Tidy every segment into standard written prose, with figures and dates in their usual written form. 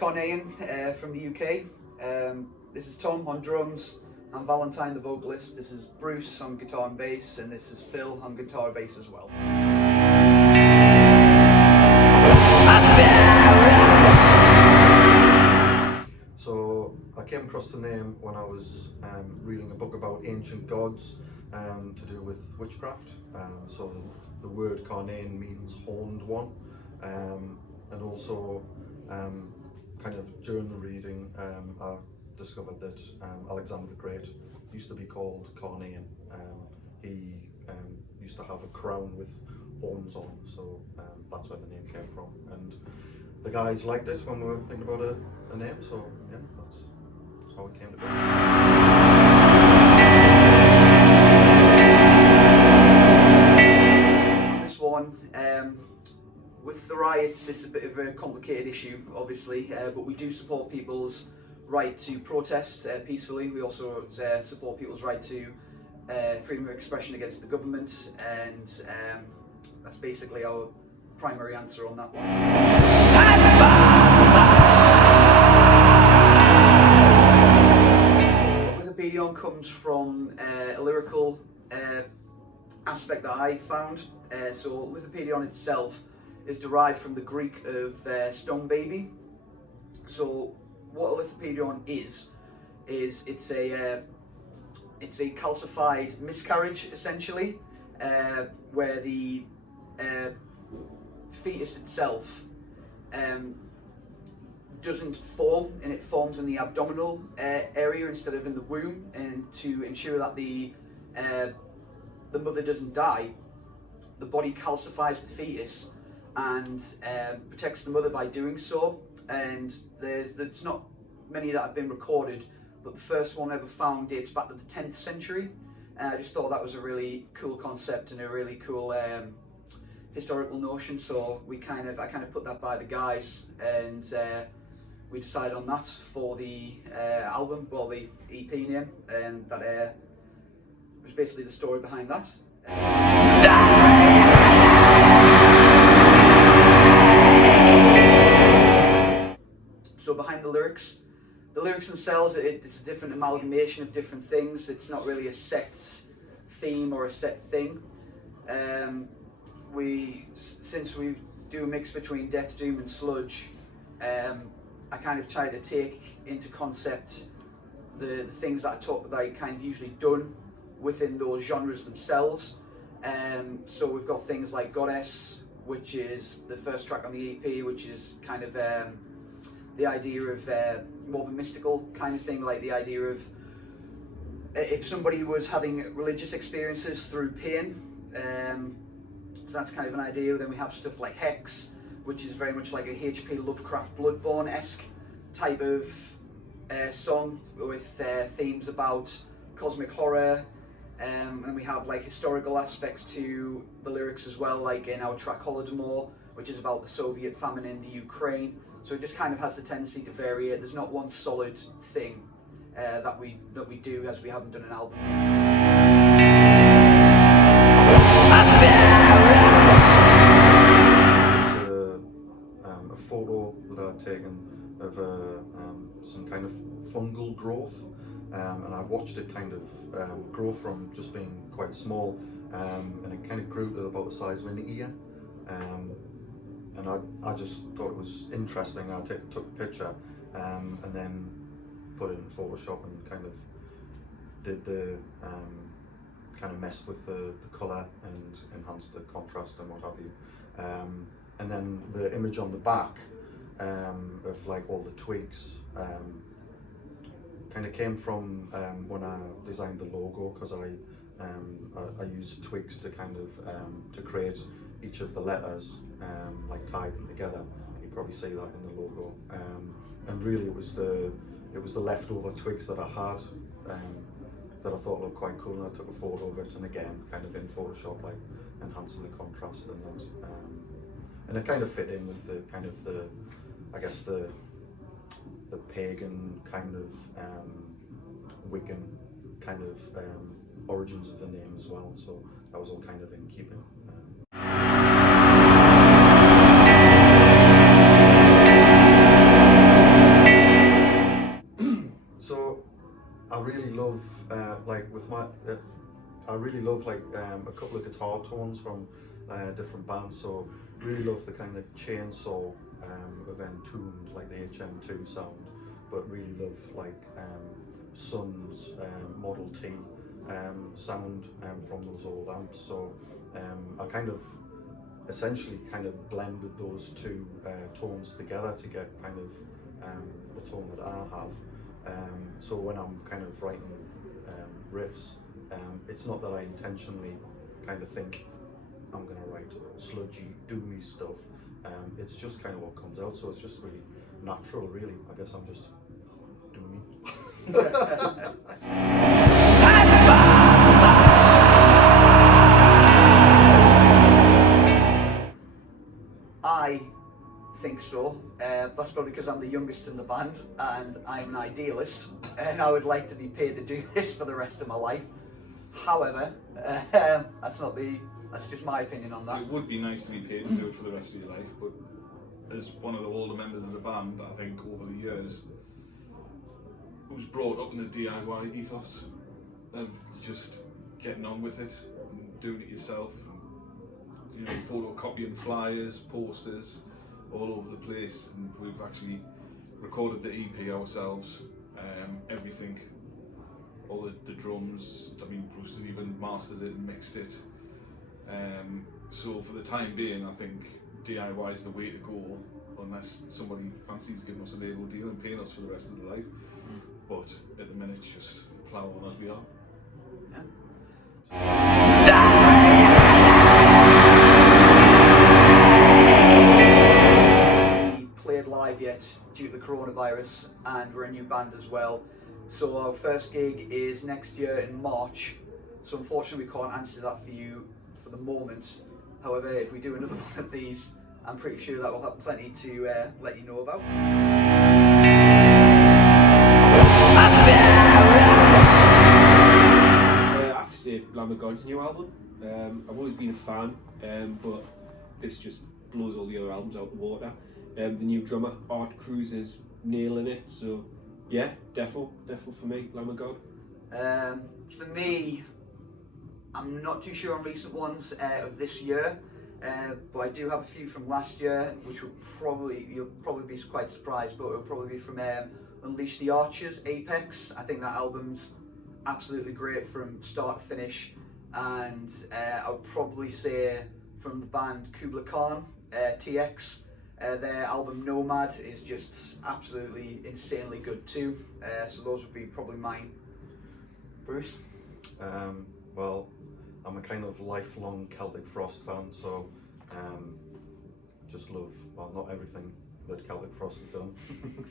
Karnayn from the UK. This is Tom on drums, I'm Valentine the vocalist, this is Bruce on guitar and bass, and this is Phil on guitar and bass as well. So I came across the name when I was reading a book about ancient gods to do with witchcraft. So the word Karnayn means horned one, and also kind of during the reading I discovered that Alexander the Great used to be called Karnayn. He used to have a crown with horns on, so that's where the name came from. And the guys liked it when we were thinking about a name, so yeah, that's how it came to be. This one, with the riots, it's a bit of a complicated issue, obviously, but we do support people's right to protest peacefully. We also support people's right to freedom of expression against the government, and that's basically our primary answer on that one. Lithopedion comes from a lyrical aspect that I found. So Lithopedion itself is derived from the Greek of stone baby. So what a Lithopedion is it's a calcified miscarriage, essentially, where the fetus itself doesn't form, and it forms in the abdominal area instead of in the womb. And to ensure that the mother doesn't die, the body calcifies the fetus and protects the mother by doing so. And there's not many that have been recorded, but the first one ever found dates back to the 10th century. And I just thought that was a really cool concept and a really cool historical notion. So I kind of put that by the guys, and we decided on that for the album, well, the EP name, and that was basically the story behind that. So behind the lyrics themselves, it's a different amalgamation of different things. It's not really a set theme or a set thing. Since we do a mix between death, doom and sludge, I kind of try to take into concept the things that I kind of usually done within those genres themselves. So we've got things like Goddess, which is the first track on the EP, which is kind of the idea of more of a mystical kind of thing, like the idea of if somebody was having religious experiences through pain. So that's kind of an idea. Then we have stuff like Hex, which is very much like a H.P. Lovecraft Bloodborne-esque type of song with themes about cosmic horror. And we have like historical aspects to the lyrics as well, like in our track Holodomor, which is about the Soviet famine in the Ukraine. So it just kind of has the tendency to vary. There's not one solid thing that we do, as we haven't done an album. A photo that I'd taken of some kind of fungal growth, and I watched it kind of grow from just being quite small, and it kind of grew to about the size of an ear. And I just thought it was interesting. I took a picture and then put it in Photoshop and kind of did the kind of messed with the colour and enhanced the contrast and what have you. And then the image on the back of like all the twigs kind of came from when I designed the logo, because I used twigs to kind of to create each of the letters, like tied them together. You probably see that in the logo. And really it was the leftover twigs that I had that I thought looked quite cool, and I took a photo of it, and again kind of in Photoshop, like enhancing the contrast and that. And it kind of fit in with the kind of I guess the pagan kind of Wiccan kind of origins of the name as well. So that was all kind of in keeping. I really love like a couple of guitar tones from different bands. So really love the kind of chainsaw of Entombed, like the HM2 sound, but really love like Sun's Model T sound from those old amps. So I kind of essentially kind of blended those two tones together to get kind of the tone that I have. So when I'm kind of writing riffs, it's not that I intentionally kind of think I'm going to write sludgy, doomy stuff. It's just kind of what comes out, so it's just really natural, really. I guess I'm just doomy. I think so. That's probably because I'm the youngest in the band and I'm an idealist and I would like to be paid to do this for the rest of my life. However, that's just my opinion on that. It would be nice to be paid to do it for the rest of your life, but as one of the older members of the band, I think over the years, who's brought up in the DIY ethos of just getting on with it and doing it yourself, and, you know, photocopying flyers, posters all over the place, and we've actually recorded the EP ourselves, everything, all the drums. I mean, Bruce has even mastered it and mixed it. So for the time being, I think DIY is the way to go, unless somebody fancies giving us a label deal and paying us for the rest of the life. But at the minute, just plough on as we are. We played live yet due to the coronavirus, and we're a new band as well. So our first gig is next year in March. So unfortunately, we can't answer that for you for the moment. However, if we do another one of these, I'm pretty sure that we'll have plenty to let you know about. I have to say, Lamb of God's new album. I've always been a fan, but this just blows all the other albums out of the water. The new drummer, Art Cruz, is nailing it. So, yeah, defo for me, Lamb of God. For me, I'm not too sure on recent ones of this year, but I do have a few from last year, which will you'll probably be quite surprised, but it'll probably be from Unleash the Archers, Apex. I think that album's absolutely great from start to finish, and I would probably say from the band Kubla Khan, TX, their album Nomad is just absolutely insanely good too. So those would be probably mine. Bruce? Well, I'm a kind of lifelong Celtic Frost fan, so just love, well, not everything that Celtic Frost has done.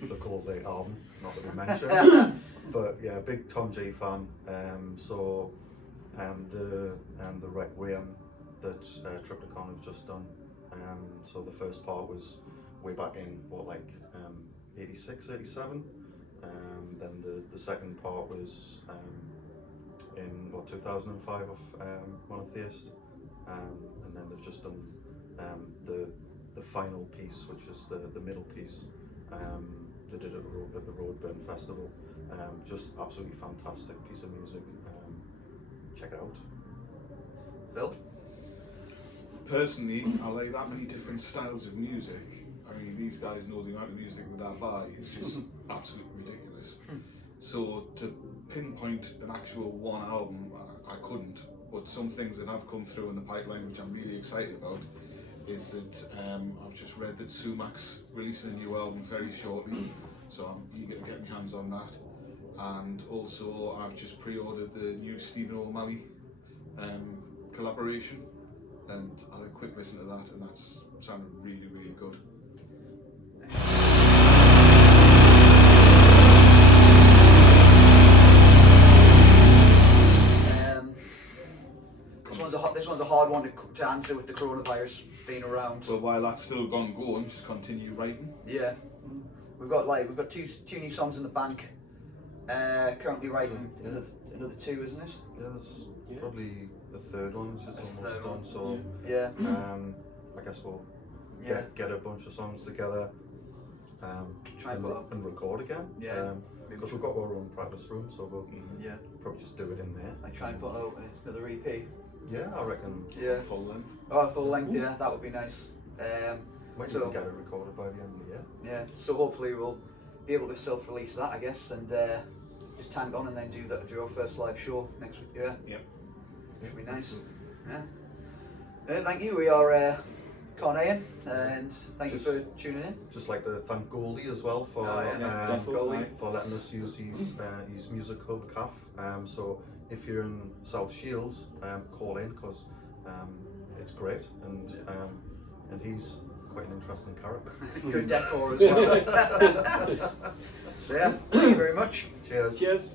The Coldplay album, not that we mentioned, but yeah, big Tom G fan. So the Requiem that Triptychon have just done. So the first part was way back in 86, 87. Then the second part was in 2005 of Monotheist, and then they've just done the final piece, which is the middle piece. They did it at the Roadburn Festival. Just absolutely fantastic piece of music. Check it out. Phil? Personally, I like that many different styles of music. I mean, these guys know the amount of music that I buy is just absolutely ridiculous. So to pinpoint an actual one album, I couldn't. But some things that have come through in the pipeline, which I'm really excited about, is that I've just read that Sumac's releasing a new album very shortly, so I'm eager to get my hands on that. And also, I've just pre-ordered the new Stephen O'Malley collaboration, and I had a quick listen to that, and that's sounded really, really good. This one's a hard one to answer with the coronavirus being around. So while that's still going, just continue writing. Yeah, we've got two new songs in the bank. Currently writing another two, isn't it? Yeah, this is probably the third one, which is almost done. So yeah, I guess we'll yeah get a bunch of songs together, try and record again. Yeah. because we've got our own practice room, so we'll Yeah, probably just do it in there. I try and put out another EP. Yeah, I reckon. Yeah. Full length. Oh, full length, yeah, that would be nice. Might So- even get it recorded by the end of the year. Yeah, so hopefully we'll be able to self-release that, I guess, and just tank on and then do our first live show next week. Yeah. Yep. Should be nice. Yeah. Thank you. We are Karnayn, and thank you for tuning in. Just like to thank Goldie as well for Oh, yeah. Definitely. Goldie. for letting us use his music hub CAF. So if you're in South Shields, call in because it's great, and he's quite an interesting character. Good decor as well. So yeah, thank you very much. Cheers. Cheers.